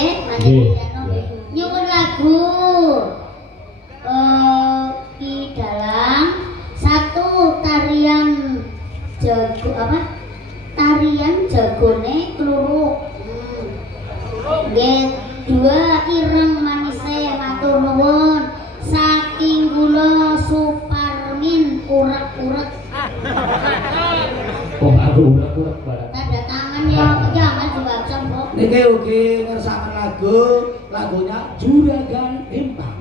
nggih, panjenengan nyuwun lagu Ki Dalang satu tarian jago apa? Tarian jagone kluruk. Nggih, dua ireng manise matur nuwun saking kula Suparmin urek-urek. Kok aku urek-urek barang. Tanda tangan ya, jangan dibaca, Mbok. Niki ugi ngersakaken lagunya Juragan Empang.